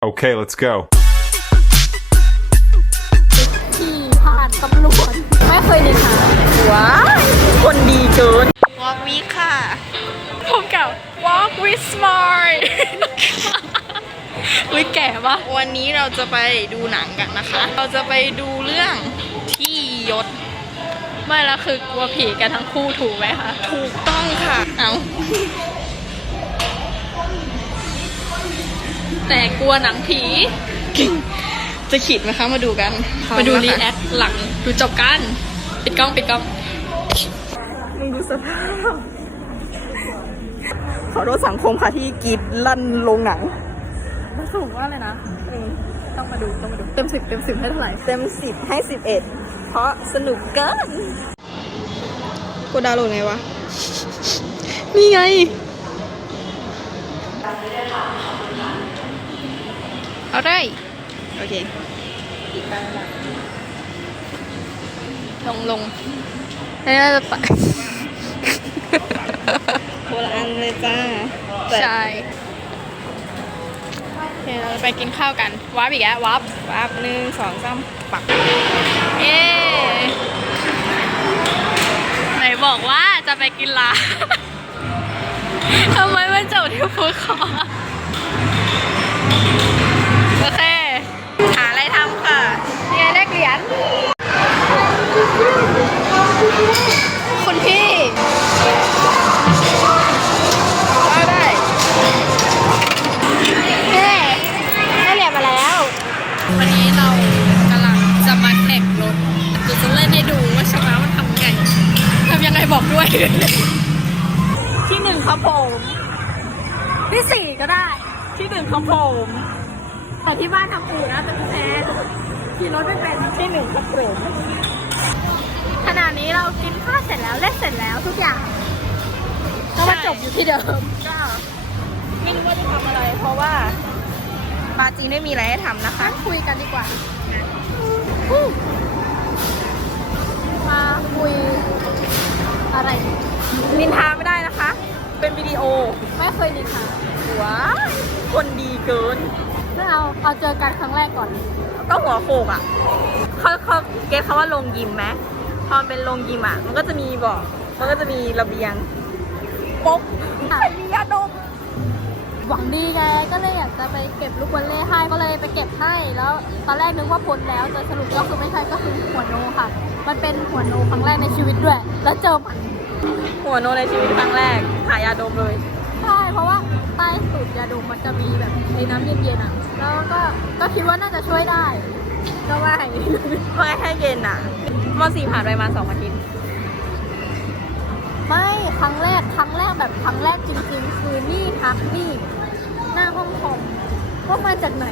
Okay, let's go. ขี่ผ่านตำรวจไม่เคยนินทาว้ายคนดีเกิน วอล์กวีคค่ะพบกับ Walk with Smart อุ้ยแก่ปะวันนี้เราจะไปดูหนังกันนะคะ เราจะไปดูเรื่องที่ยศไม่ละคือกลัวผีกันทั้งคู่ถูกไหมคะ ถูกต้องค่ะ เอา แต่กลัวหนังผี จะขีดไหมคะ มาดูกัน มาดูพอรีแล้วแอค่ะคหลัง ดูจบกัน ปิดกล้องปิดกล้อง มึงดูสภาพ ขอโทษสังคมค่ะที่กรีดลั่นโรงหนังมันสูงมากเลยนะต้องมาดูต้องมาดู เต็มสิบเต็มสิบให้เท่าไหร่ เต็มสิบให้สิบเอ็ดเพราะสนุกเกินกูดาวน์โหลดไงวะ นี่ไง เอาได้โอเคลงลงอันนี้น่าจะไปโคนละอันเลยจ้า ใช่โอเคเราจะไปกินข้าวกันวับอีกแล้ววับปั๊บหนึ่งสองสามปัก เอ๊ไหนบอกว่าจะไปกินร้านทำไมมันจบที่ฟูดคอร์ ที่หนึ่งครับผม ที่สี่ก็ได้ ที่หนึ่งครับผมแต่ที่บ้านทำอู่นะแต่พี่แพ้ขี่รถไม่เป็นที่หนึ่งครับผมขณะนี้เรากินข้าวเสร็จแล้วเล่นเสร็จแล้วทุกอย่างก็มาจบอยู่ที่เดิมก็ไม่รู้ว่าจะทำอะไร เพราะว่าปาจีนไม่มีอะไรให้ทำนะคะมาคุยกันดีกว่าอู้มา เคยนินทาว้ายคนดีเกิน ไม่เอา เอาเจอกันครั้งแรกก่อน ก็หัวโขกอะเขาเขาเก็ตคำว่าโรงยิมไหมพอมันเป็นโรงยิมอะ มันก็จะมีบอกมันก็จะมีระเบียงป๊กไอ้มียาดมหวังดีไง ก็เลยอยากจะไปเก็บลูกบอลเล่ให้ ก็เลยไปเก็บให้ แล้วตอนแรกนึกว่าพ้นแล้ว แต่สรุปก็คือไม่ใช่ก็คือหัวโนค่ะ มันเป็นหัวโนครั้งแรกในชีวิตด้วย แล้วเจอมัน หัวโนในชีวิตครั้งแรก หายาดมเลย ใต้สูตรยาดมมันจะมีแบบไอ้น้ำเย็นๆอะ แล้วก็ก็คิดว่าน่าจะช่วยได้ ก็ไม่ไม่แค่เย็นอะมสี่ผ่านไปมาสองอาทิตย์ ไม่ครั้งแรกครั้งแรกแบบครั้งแรกจริงๆ คือนี่ทักนี่หน้าห้องคอมว่ามาจากไหน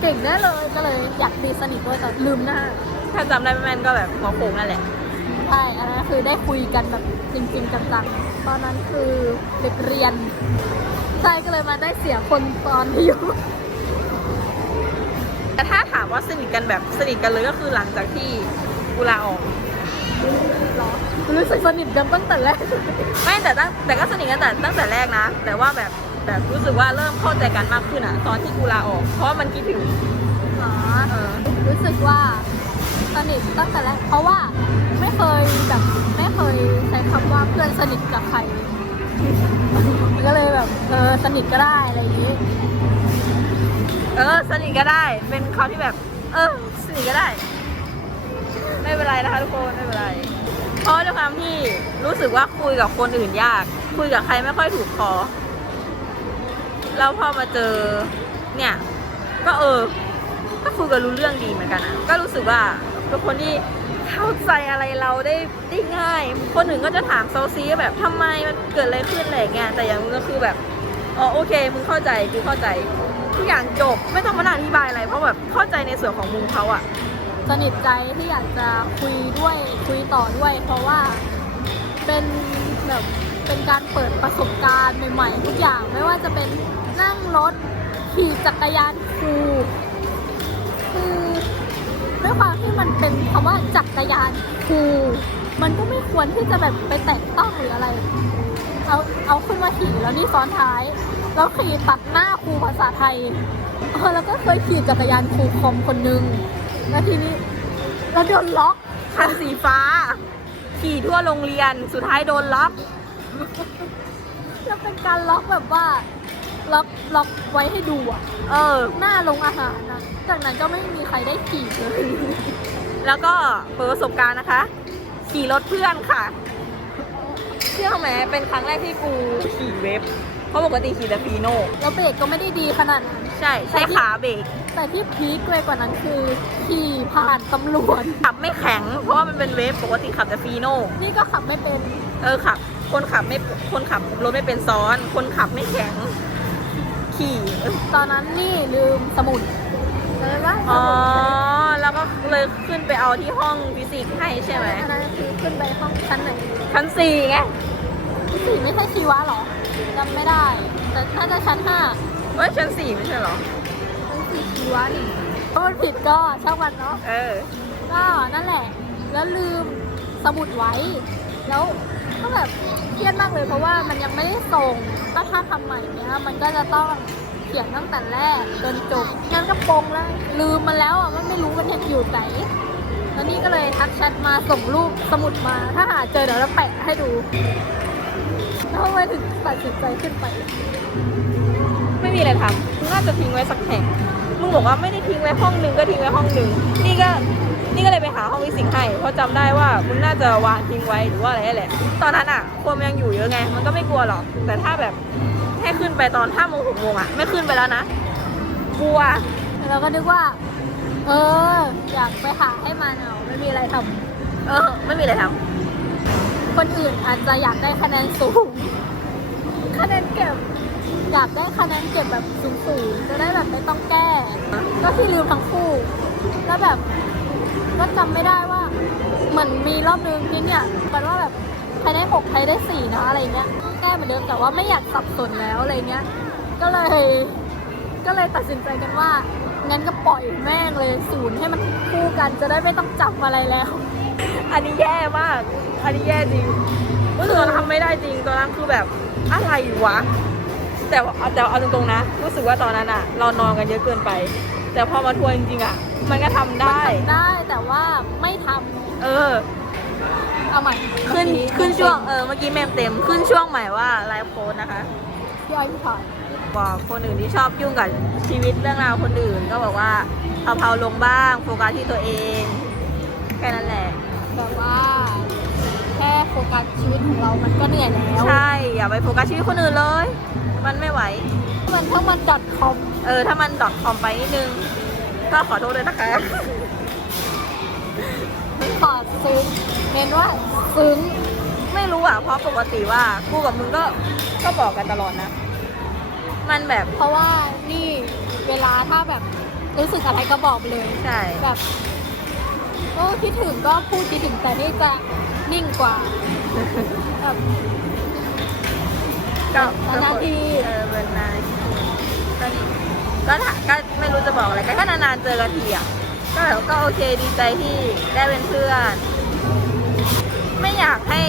เก่งได้เลยก็เลยอยากตีสนิทด้วยแต่ลืมหน้า ถ้าจำได้ไม่แม่นก็แบบหัวโขกนั่นแหละใช่อันนั้นคือได้คุยกันแบบจริงๆจังๆตอนนั้นคือเด็กเรียน ใช่ก็เลยมาได้เสียคนตอนที่อยู่แต่ถ้าถามว่าสนิทกันแบบสนิทกันเลยก็คือหลังจากที่กูลาออกรู้สึกสนิทกันตั้งแต่แรกไม่แต่ตั้งแต่ก็สนิทกันแต่ตั้งแต่แรกนะ แต่ว่าแบบแบบรู้สึกว่าเริ่มเข้าใจกันมากขึ้นอะตอนที่กูลาออก เพราะว่ามันคิดถึงอ๋อเออรู้สึกว่าสนิทตั้งแต่แรกเพราะว่าไม่เคยแบบไม่เคยใช้คำว่าเพื่อนสนิทกับใคร ก็เลยแบบเออสนิทก็ได้อะไรอย่างนี้ เออสนิทก็ได้ เป็นคำที่แบบ เออสนิทก็ได้ ไม่เป็นไรนะคะทุกคนไม่เป็นไร เพราะด้วยความที่รู้สึกว่าคุยกับคนอื่นยาก คุยกับใครไม่ค่อยถูกคอแล้วพอมาเจอเนี่ย ก็เออ ก็คุยกันรู้เรื่องดีเหมือนกันอะก็รู้สึกว่าเป็นคนที่ เข้าใจอะไรเราได้ได้ง่าย คนอื่นก็จะถามโซซีแบบทำไมมันเกิดอะไรขึ้นอะไรเงี้ยแต่อย่างมึงก็คือแบบอ๋อโอเคมึงเข้าใจกูเข้าใจทุกอย่างจบไม่ต้องมานั่งอธิบายอะไรเพราะแบบเข้าใจในส่วนของมุมเขาอะสนิทใจที่อยากจะคุยด้วยคุยต่อด้วย เพราะว่าเป็นแบบเป็นการเปิดประสบการณ์ใหม่ๆทุกอย่างไม่ว่าจะเป็นนั่งรถขี่จักรยานคูคือ ด้วยความที่มันเป็นคำว่าจักรยานคูมันก็ไม่ควรที่จะแบบไปแตะต้องหรืออะไร เอาเอาขึ้นมาขี่แล้วนี่ซ้อนท้าย แล้วขี่ตัดหน้าครูภาษาไทยเออแล้วก็เคยขี่จักรยานครูคอมคนนึงแล้วทีนี้เราโดนล็อกคันสีฟ้า ขี่ทั่วโรงเรียนสุดท้ายโดนล็อกแล้วเป็นการล็อกแบบว่า ล็อกล็อกไว้ให้ดูอะเออ หน้าลงอาหารนะจากนั้นก็ไม่มีใครได้ขี่เลยแล้วก็เปิดประสบการณ์นะคะ ขี่รถเพื่อนค่ะ เชื่อไหมเป็นครั้งแรกที่กูขี่เว็บ เพราะปกติขี่แต่ฟีโน่แล้วเบรกก็ไม่ได้ดีขนาดนั้นใช่ ใช้ขาเบรกแต่ที่พีคเลยกว่านั้นคือขี่ผ่านตำรวจขับไม่แข็ง เพราะว่ามันเป็นเวฟปกติขับแต่ฟีโน่นี่ก็ขับไม่เป็น เออขับ คนขับไม่คนขับรถไม่เป็นซ้อน คนขับไม่แข็ง ขี่เออตอนนั้นนี่ลืมสมุดเลยว่าสอ๋อมุดแล้วก็เลยขึ้นไปเอาที่ห้องฟิสิกส์ให้ใช่ไหมอันนั้นคือขึ้นไปห้องชั้นไหนชั้นสี่ไงสี่ไม่ใช่ชีวะเหรอจำไม่ได้ แต่ถ้าจะชั้นห้าเฮ้ยชั้นสี่ไม่ใช่เหรอชั้นสี่ชีวะนี่ถ้ามันผิดก็ช่างมันเนาะ เออ ก็นั่นแหละ แล้วลืมสมุดไว้ แล้ว ก็แบบเครียดมากเลยเพราะว่ามันยังไม่ได้ส่งก็ถ้าทำใหม่เนี้ยมันก็จะต้องเขียนตั้งแต่แรกจนจบงั้นก็ปงแล้วลืมมันแล้วอะมันไม่รู้มันยังอยู่ไหนแล้วนี่ก็เลยทักแชทมาส่งรูปสมุดมา ถ้าหาเจอเดี๋ยวเราแปะให้ดูแล้วทำไมถึงตัดสินใจขึ้นไป ไม่มีอะไรทำมึงน่าจะทิ้งไว้สักแห่ง มึงบอกว่าไม่ได้ทิ้งไว้ห้องหนึ่งก็ทิ้งไว้ห้องหนึ่ง นี่ก็ นี่ก็เลยไปหาห้องฟิสิกส์ให้เพราะจำได้ว่ามึงน่าจะวางทิ้งไว้หรือว่าอะไรนั่นแหละ ตอนนั้นอะคนมันยังอยู่เยอะไง มันก็ไม่กลัวหรอก แต่ถ้าแบบให้ขึ้นไปตอนห้าโมงหกโมงอะ ไม่ขึ้นไปแล้วนะ กลัว เราก็นึกว่า เออ อยากไปหาให้มันเอาไม่มีอะไรทำเออ ไม่มีอะไรทคนอื่นอาจจะอยากได้คะแนนสูง คะแนนเก็บ อยากได้คะแนนเก็บแบบสูงๆจะได้แบบไม่ต้องแก้ ก็คือลืมทั้งคู่ แล้วแบบ ก็จำไม่ได้ว่าเหมือนมีรอบนึงที่เนี่ยกันว่าแบบใครได้หกใครได้สี่นะอะไรเงี้ยแก้เหมือนเดิมแต่ว่าไม่อยากสับสนแล้วอะไรเงี้ย ก็เลยก็เลยตัดสินใจกันว่างั้นก็ปล่อยแม่งเลยศูนย์ให้มันคู่กันจะได้ไม่ต้องจำอะไรแล้ว อันนี้แย่มาก อันนี้แย่จริงรู้สึกว่าทำไม่ได้จริงตอนนั้นคือแบบอะไรวะแต่ว่าแต่เอาตรงๆนะ รู้สึกว่าตอนนั้นอะเรานอนกันเยอะเกินไป แต่พอมาทวนจริงๆอะ มันก็ทำได้มันทำได้แต่ว่าไม่ทำเออเอาใหม่ขึ้นเมื่อกี้ขึ้นช่วงเออเมื่อกี้เมมเต็มขึ้นช่วงใหม่ว่าไลฟ์โค้ดนะคะพี่อ้อยพี่ถอยบอกคนอื่นที่ชอบยุ่งกับชีวิตเรื่องราวคนอื่น ก็บอกว่าเผาๆลงบ้างโฟกัสที่ตัวเอง แค่นั้นแหละ แบบว่า แค่โฟกัสชีวิตของเรามันก็เหนื่อยแล้ว ใช่ อย่าไปโฟกัสชีวิตคนอื่นเลย มันไม่ไหว มันทั้งมัน .com เออ ถ้ามันดอทคอมไปนิดนึง ก็ขอโทษด้วยนะคะขอซึ้งเน้นว่าซึ้งไม่รู้อะ เพราะปกติว่ากูกับมึงก็ก็บอกกันตลอดนะ มันแบบ เพราะว่านี่เวลาถ้าแบบรู้สึกอะไรก็บอกไปเลยใช่แบบโอ้คิดถึงก็พูดคิดถึงแต่นี่จะนิ่งกว่าแบบก็นานๆทีเออเป็นนาน ก็ดีก็ก็ไม่รู้จะบอกอะไรก็แค่นานๆเจอกันทีอะก็แบบก็โอเคดีใจที่ได้เป็นเพื่อน ไม่อยากให้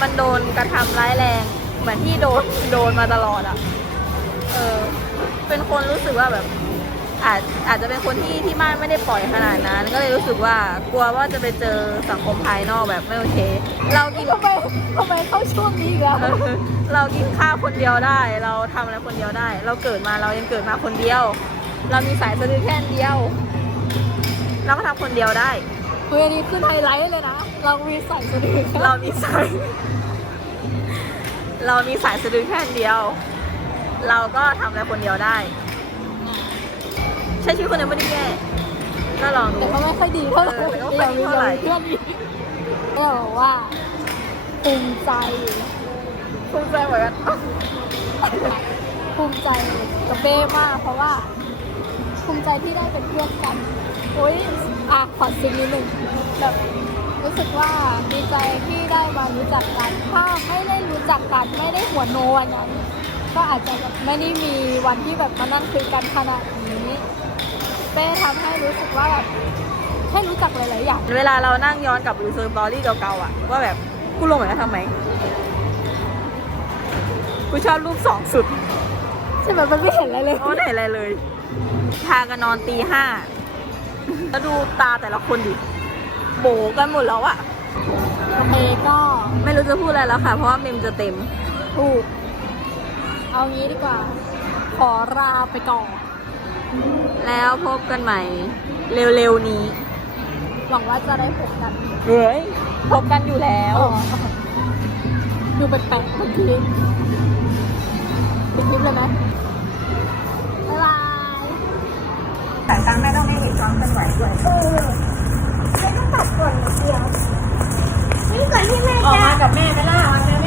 มันโดนกระทำร้ายแรง เหมือนที่โดนโดนมาตลอดอะ เออ เป็นคนรู้สึกว่าแบบ อาจอาจจะเป็นคนที่ที่บ้านไม่ได้ปล่อยขนาดนั้น ก็เลยรู้สึกว่ากลัวว่าจะไปเจอสังคมภายนอกแบบไม่โอเค เรากินทำไมทำไมเข้าช่วงนี้อีกแล้วเออเรากินข้าวคนเดียวได้ เราทำอะไรคนเดียวได้ เราเกิดมาเรายังเกิดมาคนเดียว เรามีสายสะดือแค่อันเดียว เราก็ทำคนเดียวได้เฮ้ยอันนี้ขึ้นไฮไลท์เลยนะ เรามีใส่สะดือเรามีสาย เรามีสายสะดือแค่อันเดียว เราก็ทำอะไรคนเดียวได้ ใช้ชีวิตคนเดียวไม่ได้แย่ก็ลองดู แต่ก็ไม่ค่อยดีเท่าไหร่เออไม่ค่อยดีเท่าไหร่ เพื่อนอีกก็บอกว่าภูมิใจภูมิใจเหมือนกันภูมิใจกับเบ้มากเพราะว่าภูมิใจที่ได้เป็นเพื่อนกันโอ้ยอะขอซิงนิดหนึ่งแบบรู้สึกว่าดีใจที่ได้มารู้จักกัน ถ้าไม่ได้รู้จักกันไม่ได้หัวโนวันนั้นก็อาจจะแบบไม่ได้มีวันที่แบบมานั่งคุยกันขนาดนี้ เป้ทำให้รู้สึกว่าแบบให้รู้จักหลายๆอย่างเวลาเรานั่งย้อนกลับไปดูสตอรี่เก่าๆอะว่าแบบกูลงเหมือนกันทำไมกูชอบรูปสองสุดใช่ไหมมันไม่เห็นอะไรเลยโอ้ไม่เห็นอะไรเลย พากันนอนตีห้าแล้วดูตาแต่ละคนดิโบกันหมดแล้วอะโอเคก็ไม่รู้จะพูดอะไรแล้วค่ะ เพราะว่าเมมจะเต็มถูกเอางี้ดีกว่า ขอลาไปก่อน แล้วพบกันใหม่เร็วๆนี้ หวังว่าจะได้พบกันเฮ้ยพบกันอยู่แล้วอ๋อดูแปลกๆเมื่อกี้เป็นคลิปเลยไหมบ๊ายบายแต่ตังแม่ต้องได้เห็นความเคลื่อนไหวด้วยเออไม่ต้องตัดก่อนเดียวนี่ก่อนที่แม่ออกจะมากับแม่ไปล่าวันไหน